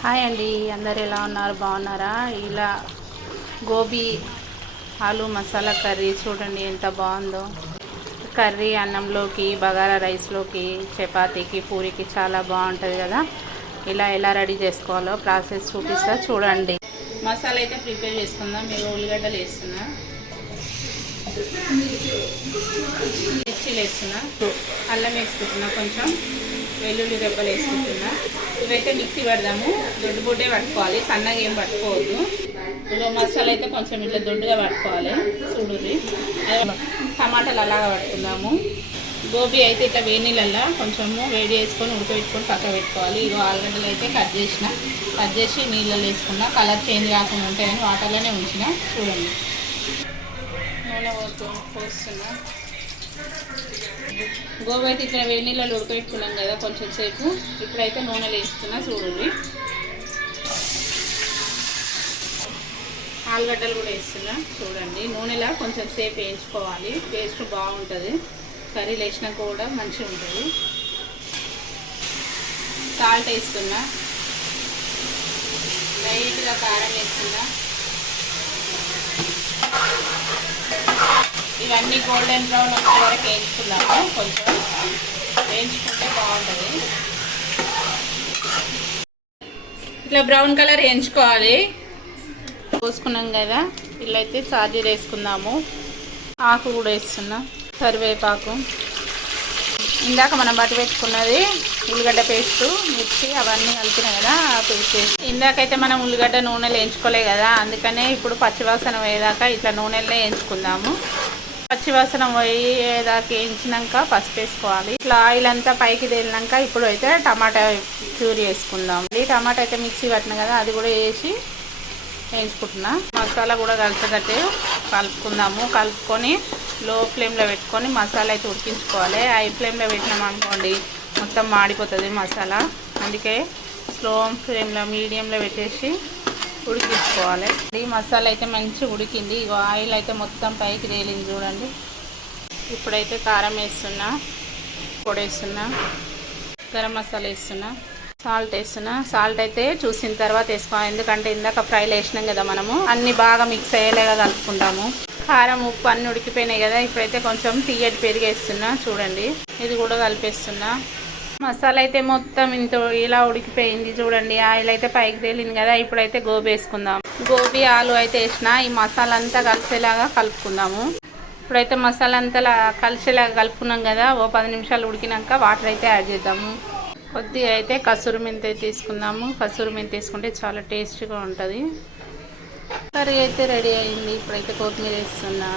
Hi అండి, అందరు ఎలా ఉన్నారు? బాగున్నారా? ఇలా గోబీ ఆలు మసాలా కర్రీ చూడండి ఎంత బాగుందో. కర్రీ అన్నంలోకి, బగారా రైస్లోకి, చపాతీకి, పూరికి చాలా బాగుంటుంది కదా. ఇలా ఎలా రెడీ చేసుకోవాలో ప్రాసెస్ చూపిస్తా చూడండి. మసాలా అయితే ప్రిపేర్ చేసుకుందాం. మీరు ఉల్లిగడ్డలు వేస్తున్నా, మిర్చీలు వేస్తున్నా, అల్లం వేసుకుంటున్నా, కొంచెం వెల్లుల్లి రెబ్బలు వేసుకుంటున్నా. ఇవైతే మిక్సీ పడదాము. దొడ్డు బుడ్డే పట్టుకోవాలి, సన్నగా ఏం పట్టుకోవద్దు. ఇగో మసాలా అయితే కొంచెం ఇట్లా దొడ్డుగా పట్టుకోవాలి. చూడుది. టమాటాలు అలాగా పట్టుకుందాము. గోబీ అయితే ఇట్లా వేడి నీళ్ళల్లో కొంచెము వేడి చేసుకొని ఉడకబెట్టుకొని పక్క పెట్టుకోవాలి. ఇగో ఆలుగడ్డలు అయితే కట్ చేసి నీళ్ళలో వేసుకున్నా. కలర్ చేంజ్ కాకుండా ఉంటాయని వాటర్లోనే ఉంచిన. చూడండి, నూనె పోస్తున్నా. గోబీ అయితే ఇట్లా వేడి నీళ్ళలో ఉడకబెట్టుకున్నాం కదా కొంచెం సేపు. ఇప్పుడైతే నూనెలు వేస్తున్నా. చూడండి, ఆలుగడ్డలు కూడా వేస్తున్నా. చూడండి, నూనెలా కొంచెం సేపు వేయించుకోవాలి. టేస్ట్ బాగుంటుంది. కర్రీలు వేసినాక కూడా మంచిగా ఉంటుంది. సాల్ట్ వేస్తున్నా, లైట్గా కారం వేస్తున్నా. ఇవన్నీ గోల్డెన్ బ్రౌన్ వచ్చే వరకు వేయించుకున్నాము. కొంచెం వేయించుకుంటే బాగుంటుంది. ఇట్లా బ్రౌన్ కలర్ వేయించుకోవాలి. పోసుకున్నాం కదా, ఇలా అయితే చార్జీలు వేసుకుందాము. ఆకు కూడా వేస్తున్నా, కరివేపాకు, ఇందాక మనం బట్టి పెట్టుకున్నది ఉల్లిగడ్డ పేస్టు, మిర్చి అవన్నీ కలిపిన కదా ఆ పేస్ట్ వేసి. ఇందాకైతే మనం ఉల్లిగడ్డ నూనెలు వేయించుకోలే కదా, అందుకనే ఇప్పుడు పచ్చివాసన పోయేదాకా ఇట్లా నూనెలనే వేయించుకుందాము. పచ్చివాసన పోయేదాకా వేయించినాక పసుపు వేసుకోవాలి. ఇట్లా ఆయిల్ అంతా పైకి తేలినాక ఇప్పుడు అయితే టమాటా ప్యూరీ వేసుకుందాం. ఈ టమాటా అయితే మిక్సీ పట్టిన కదా, అది కూడా వేసి వేయించుకుంటున్నా. మసాలా కూడా కలిసేటట్టు కలుపుకుందాము. కలుపుకొని లో ఫ్లేమ్లో పెట్టుకొని మసాలా అయితే ఉడికించుకోవాలి. హై ఫ్లేమ్లో పెట్టినాం అనుకోండి మొత్తం మాడిపోతుంది మసాలా. అందుకే స్లో ఫ్లేమ్లో, మీడియంలో పెట్టేసి ఉడికించుకోవాలి. ఈ మసాలా అయితే మంచిగా ఉడికింది. ఇగో ఆయిల్ అయితే మొత్తం పైకి తేలింది చూడండి. ఇప్పుడైతే కారం వేస్తున్నా, పొడి వేస్తున్నా, గరం మసాలా వేస్తున్నా, సాల్ట్ వేస్తున్నా. సాల్ట్ అయితే చూసిన తర్వాత వేసుకోవాలి, ఎందుకంటే ఇందాక ఫ్రైలు వేసినాం కదా మనము. అన్నీ బాగా మిక్స్ అయ్యేలాగా కలుపుకుంటాము. కారం, ఉప్పు అన్నీ ఉడికిపోయినాయి కదా. ఇప్పుడైతే కొంచెం తీయటి పెరుగు వేస్తున్నా. చూడండి, ఇది కూడా కలిపేస్తున్నా. మసాలా అయితే మొత్తం ఇంత ఇలా ఉడికిపోయింది చూడండి. ఆయిల్ అయితే పైకి తేలింది కదా. ఇప్పుడైతే గోబీ వేసుకుందాం. గోబీ, ఆలు అయితే వేసిన. ఈ మసాలా అంతా కలిసేలాగా కలుపుకుందాము. ఇప్పుడైతే మసాలా అంతా కలిసేలాగా కలుపుకున్నాం కదా. ఓ 10 నిమిషాలు ఉడికినాక వాటర్ అయితే యాడ్ చేద్దాము. కొద్దిగా అయితే కసూరి మెంతి తీసుకుందాము. కసూరి మెంతి తీసుకుంటే చాలా టేస్ట్గా ఉంటుంది. కర్రీ అయితే రెడీ అయింది. ఇప్పుడైతే కొత్తిమీర వేస్తున్నా.